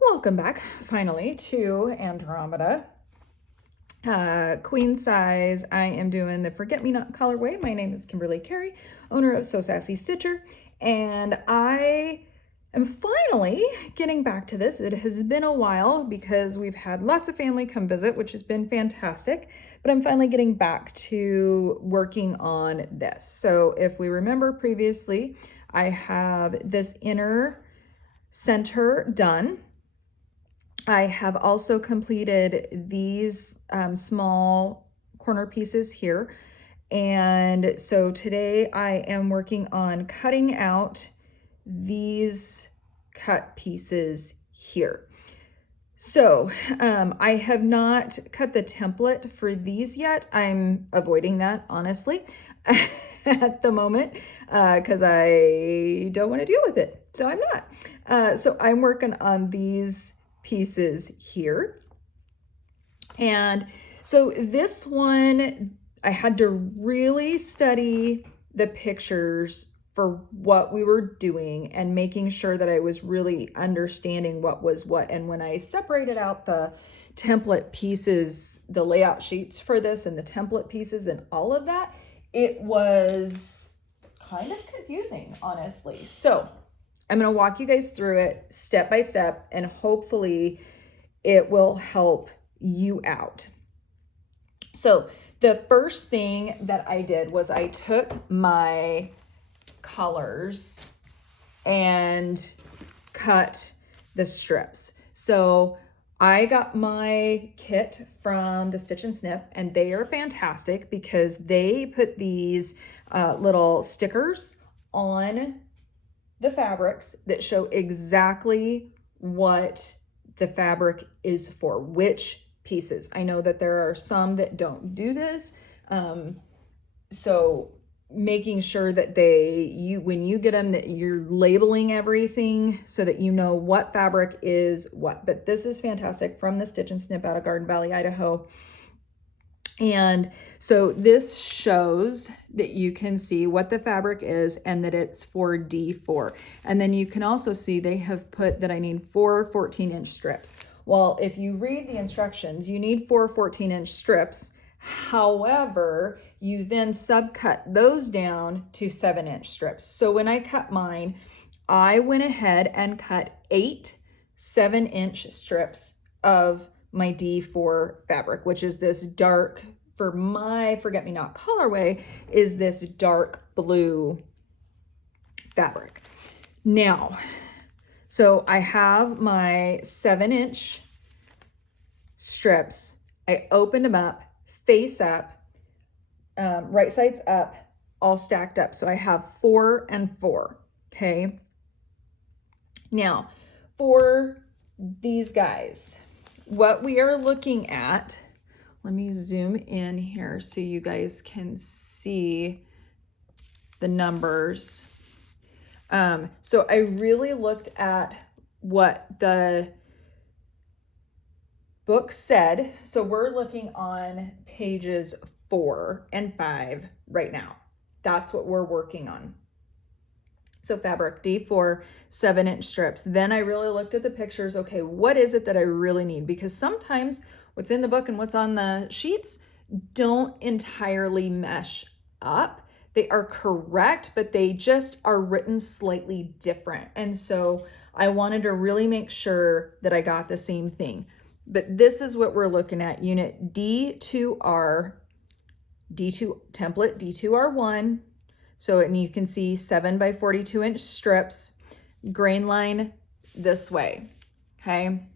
Welcome back, finally, to Andromeda. Queen size, I am doing the Forget Me Not colorway. My name is Kimberly Carey, owner of So Sassy Stitcher, and I am finally getting back to this. It has been a while because we've had lots of family come visit, which has been fantastic, but I'm finally getting back to working on this. So if we remember previously, I have this inner center done. I have also completed these small corner pieces here. And so today I am working on cutting out these cut pieces here. So I have not cut the template for these yet. I'm avoiding that, honestly, at the moment, because I don't want to deal with it. So I'm not. So I'm working on these pieces here. And so this one, I had to really study the pictures for what we were doing and making sure that I was really understanding what was what. And when I separated out the template pieces, the layout sheets for this and the template pieces and all of that, it was kind of confusing, honestly. So I'm going to walk you guys through it step by step, and hopefully it will help you out. So the first thing that I did was I took my colors and cut the strips. So I got my kit from the Stitch and Snip, and they are fantastic because they put these little stickers on the fabrics that show exactly what the fabric is for, which pieces. I know that there are some that don't do this. So making sure that when you get them, that you're labeling everything so that you know what fabric is what. But this is fantastic from the Stitch and Snip out of Garden Valley, Idaho. And so this shows that you can see what the fabric is and that it's for D4. And then you can also see they have put that I need 4 14-inch strips. Well, if you read the instructions, you need 4 14-inch strips. However, you then subcut those down to 7-inch strips. So when I cut mine, I went ahead and cut 8 7-inch strips of my D4 fabric, which is this dark, for my Forget Me Not colorway, is this dark blue fabric. Now, so I have my 7-inch strips. I opened them up, face up, right sides up, all stacked up. So I have 4 and 4, okay? Now, for these guys, what we are looking at, let me zoom in here so you guys can see the numbers. So I really looked at what the book said. So we're looking on pages 4 and 5 right now. That's what we're working on. So fabric D4, 7-inch strips. Then I really looked at the pictures. Okay, what is it that I really need? Because sometimes what's in the book and what's on the sheets don't entirely mesh up. They are correct, but they just are written slightly different. And so I wanted to really make sure that I got the same thing. But this is what we're looking at. Unit D2R, D2 template, D2R1. So, and you can see 7 by 42-inch strips, grain line this way, okay?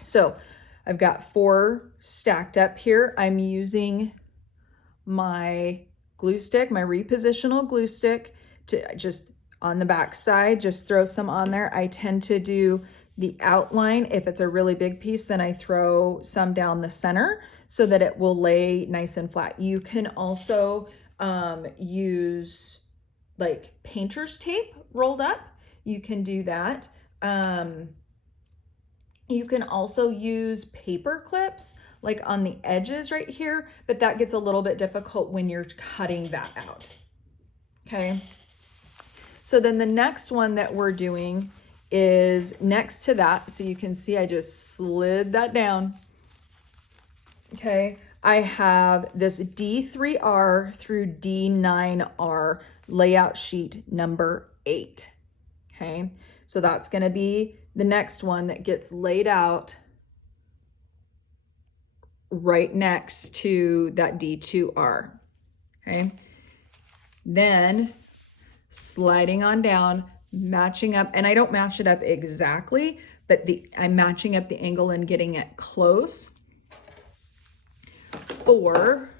So I've got 4 stacked up here. I'm using my glue stick, my repositional glue stick, to just on the back side, just throw some on there. I tend to do the outline. If it's a really big piece, then I throw some down the center so that it will lay nice and flat. You can also use like painter's tape rolled up. You can do that. You can also use paper clips like on the edges right here, but that gets a little bit difficult when you're cutting that out. Okay. So then the next one that we're doing is next to that. So you can see I just slid that down. Okay, I have this D3R through D9R layout sheet number 8. Okay, so that's going to be the next one that gets laid out right next to that D2R. Okay, then sliding on down, matching up, and I don't match it up exactly, but I'm matching up the angle and getting it close for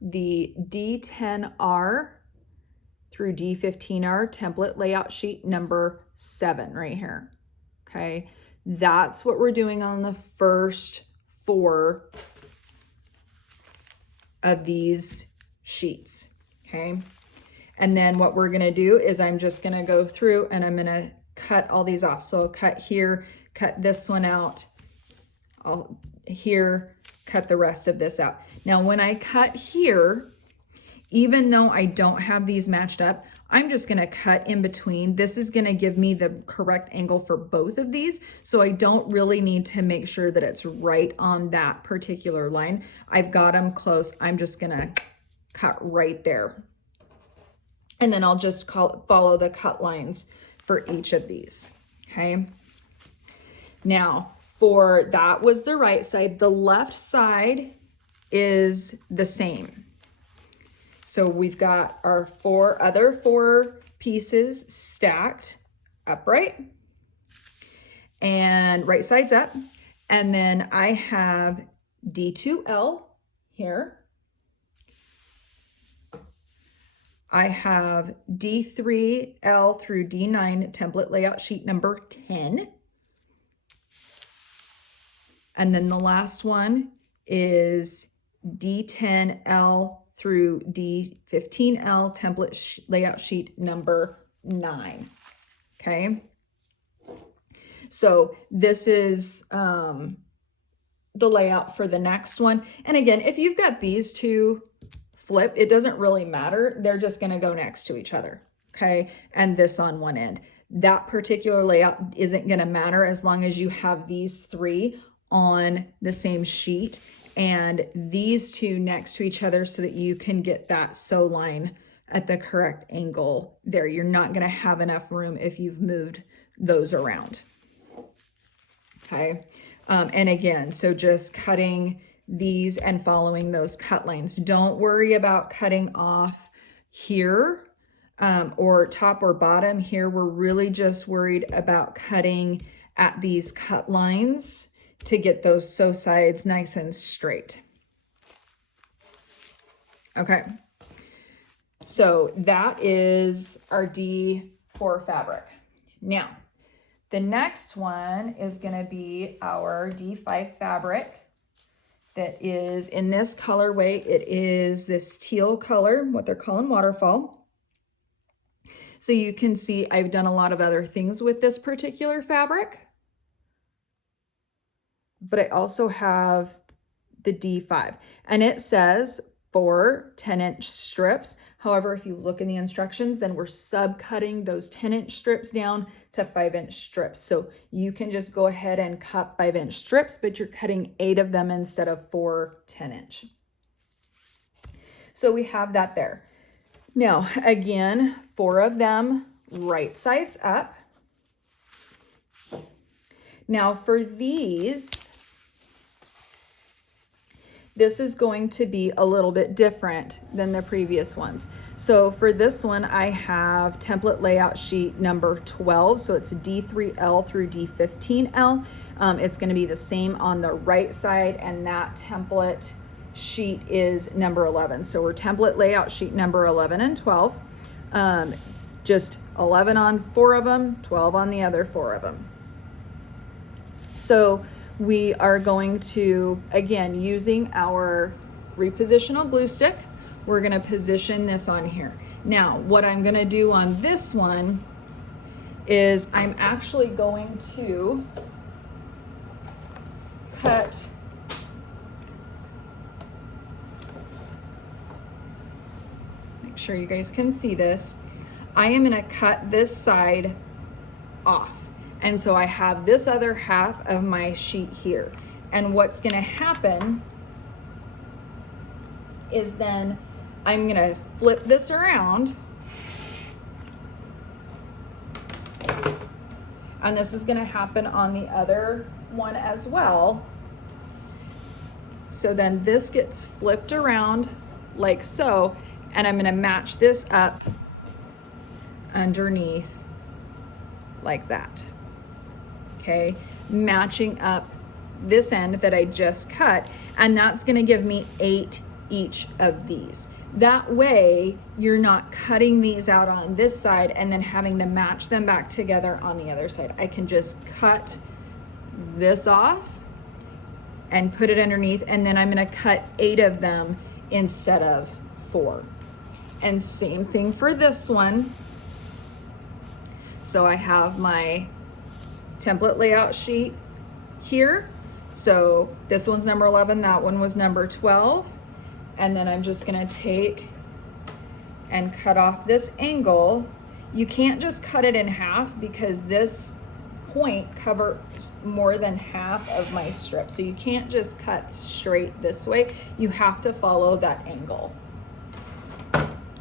the D10R through D15R template layout sheet number 7 right here. Okay, that's what we're doing on the first 4 of these sheets. Okay, and then what we're gonna do is I'm just gonna go through and I'm gonna cut all these off. So I'll cut here, cut this one out, I'll here, cut the rest of this out. Now when I cut here, even though I don't have these matched up, I'm just gonna cut in between. This is gonna give me the correct angle for both of these, so I don't really need to make sure that it's right on that particular line. I've got them close. I'm just gonna cut right there. And then I'll just follow the cut lines for each of these, okay? Now, for that was the right side. The left side is the same. So we've got our other four pieces stacked upright and right sides up. And then I have D2L here. I have D3L through D9 template layout sheet number 10. And then the last one is D10L through D15L template layout sheet number 9. Okay. So this is the layout for the next one. And again, if you've got these two flipped, it doesn't really matter. They're just going to go next to each other. Okay. And this on one end. That particular layout isn't going to matter as long as you have these three on the same sheet and these two next to each other so that you can get that sew line at the correct angle there. You're not going to have enough room if you've moved those around. Okay. And again, so just cutting these and following those cut lines. Don't worry about cutting off here or top or bottom here. We're really just worried about cutting at these cut lines to get those sew sides nice and straight. Okay, so that is our D4 fabric. Now, the next one is going to be our D5 fabric that is in this colorway. It is this teal color, what they're calling waterfall. So you can see I've done a lot of other things with this particular fabric, but I also have the D5 and it says 4 10-inch strips. However, if you look in the instructions, then we're subcutting those 10-inch strips down to 5-inch strips. So you can just go ahead and cut 5-inch strips, but you're cutting 8 of them instead of 4 10-inch. So we have that there. Now, again, 4 of them right sides up. Now for these, this is going to be a little bit different than the previous ones. So for this one, I have template layout sheet number 12. So it's D3L through D15L. It's going to be the same on the right side, and that template sheet is number 11. So we're template layout sheet number 11 and 12. Just 11 on 4 of them, 12 on the other 4 of them. So we are going to, again, using our repositional glue stick, we're going to position this on here. Now, what I'm going to do on this one is I'm actually going to cut make sure you guys can see this. I am going to cut this side off. And so I have this other half of my sheet here. And what's gonna happen is then I'm gonna flip this around, and this is gonna happen on the other one as well. So then this gets flipped around like so, and I'm gonna match this up underneath like that. Okay, matching up this end that I just cut, and that's gonna give me 8 each of these. That way you're not cutting these out on this side and then having to match them back together on the other side. I can just cut this off and put it underneath, and then I'm gonna cut 8 of them instead of 4. And same thing for this one. So I have my template layout sheet here. So this one's number 11, that one was number 12. And then I'm just gonna take and cut off this angle. You can't just cut it in half because this point covers more than half of my strip. So you can't just cut straight this way. You have to follow that angle.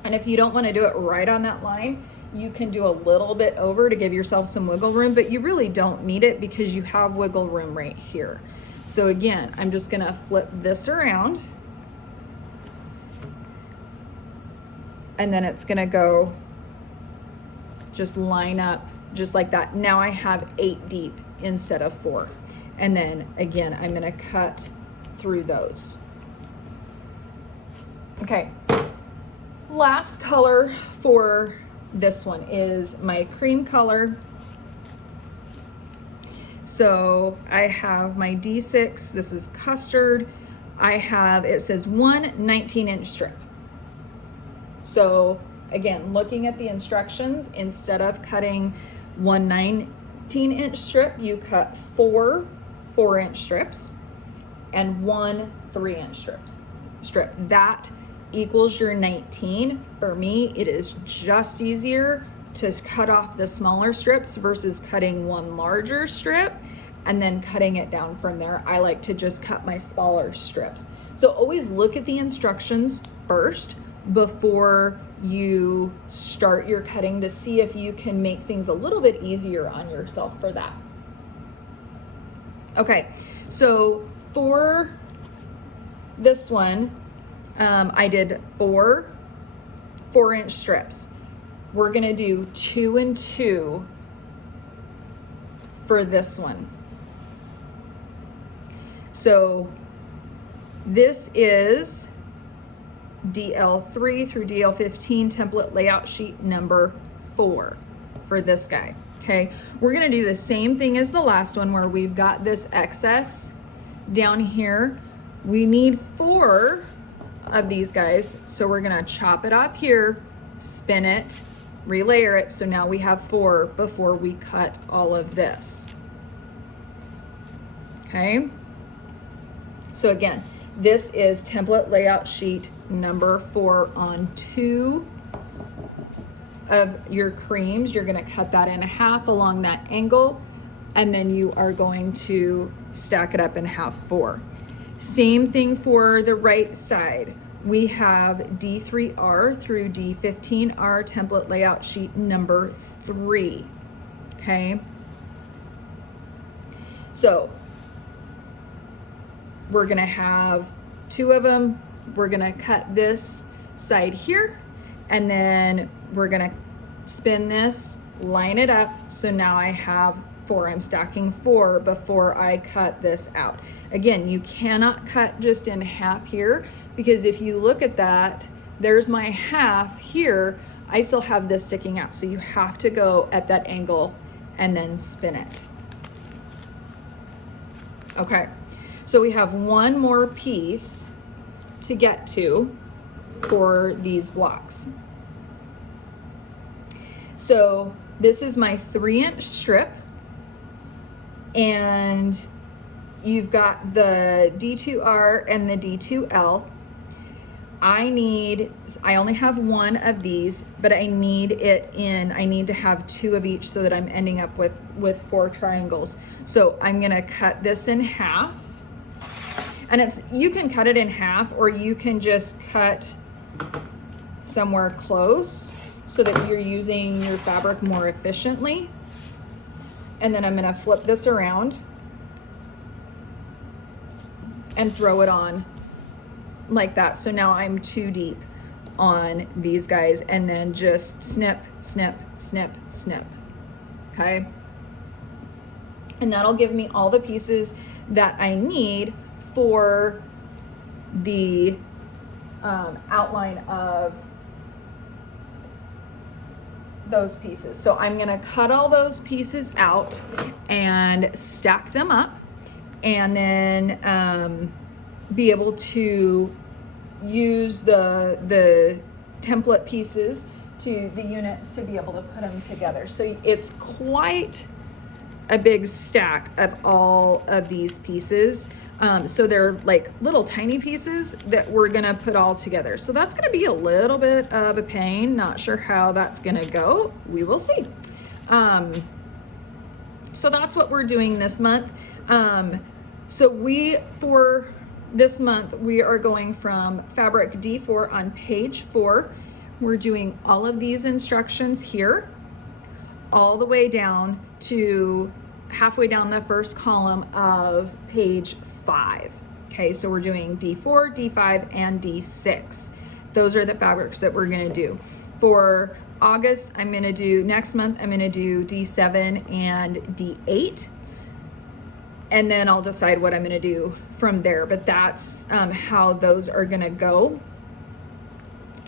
And if you don't wanna do it right on that line, you can do a little bit over to give yourself some wiggle room, but you really don't need it because you have wiggle room right here. So again, I'm just gonna flip this around, and then it's gonna go just line up just like that. Now I have 8 deep instead of 4. And then again, I'm gonna cut through those. Okay, last color for this one is my cream color. So I have my D6, this is custard. I have, it says 1 19-inch strip. So again, looking at the instructions, instead of cutting 1 19-inch strip, you cut 4 4-inch strips and 1 3-inch strip. That equals your 19. For me, it is just easier to cut off the smaller strips versus cutting one larger strip and then cutting it down from there. I like to just cut my smaller strips. So always look at the instructions first before you start your cutting to see if you can make things a little bit easier on yourself for that. Okay, so for this one, I did 4 4-inch strips. We're gonna do 2 and 2 for this one. So this is DL3 through DL15 template layout sheet number 4 for this guy. Okay, we're gonna do the same thing as the last one where we've got this excess down here. We need 4 of these guys, so we're gonna chop it off here, spin it, relayer it, so now we have 4 before we cut all of this. Okay, so again, this is template layout sheet number 4 on 2 of your creams. You're gonna cut that in half along that angle, and then you are going to stack it up and have 4. Same thing for the right side. We have D3R through D15R template layout sheet number 3, okay? So we're gonna have 2 of them. We're gonna cut this side here, and then we're gonna spin this, line it up, so now I have 4. I'm stacking 4 before I cut this out. Again, you cannot cut just in half here, because if you look at that, there's my half here. I still have this sticking out, so you have to go at that angle and then spin it. Okay, so we have one more piece to get to for these blocks. So this is my 3-inch strip, and you've got the D2R and the D2L. I only have one of these, but I need to have two of each so that I'm ending up with 4 triangles. So I'm gonna cut this in half, and you can cut it in half, or you can just cut somewhere close so that you're using your fabric more efficiently. And then I'm gonna flip this around and throw it on like that. So now I'm 2 deep on these guys, and then just snip, snip, snip, snip. Okay. And that'll give me all the pieces that I need for the outline of those pieces. So I'm gonna cut all those pieces out and stack them up, and then be able to use the template pieces to the units to be able to put them together. So it's quite a big stack of all of these pieces. So they're like little tiny pieces that we're gonna put all together. So that's gonna be a little bit of a pain. Not sure how that's gonna go. We will see. So that's what we're doing this month. For this month, we are going from fabric D4 on page 4. We're doing all of these instructions here, all the way down to halfway down the first column of page 5. Okay, so we're doing D4, D5, and D6. Those are the fabrics that we're gonna do. For August, next month, I'm gonna do D7 and D8. And then I'll decide what I'm gonna do from there, but that's how those are gonna go.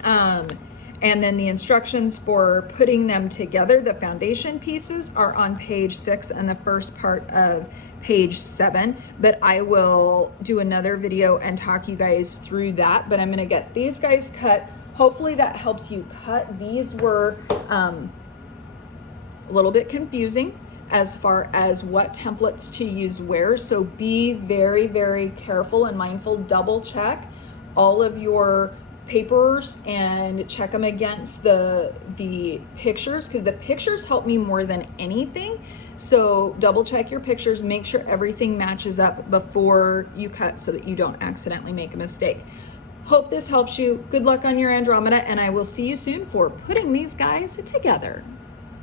And then the instructions for putting them together, the foundation pieces, are on page 6 and the first part of page 7, but I will do another video and talk you guys through that. But I'm gonna get these guys cut. Hopefully that helps you cut. These were a little bit confusing as far as what templates to use where. So be very, very careful and mindful. Double check all of your papers and check them against the pictures, because the pictures help me more than anything. So double check your pictures, make sure everything matches up before you cut so that you don't accidentally make a mistake. Hope this helps you. Good luck on your Andromeda, and I will see you soon for putting these guys together.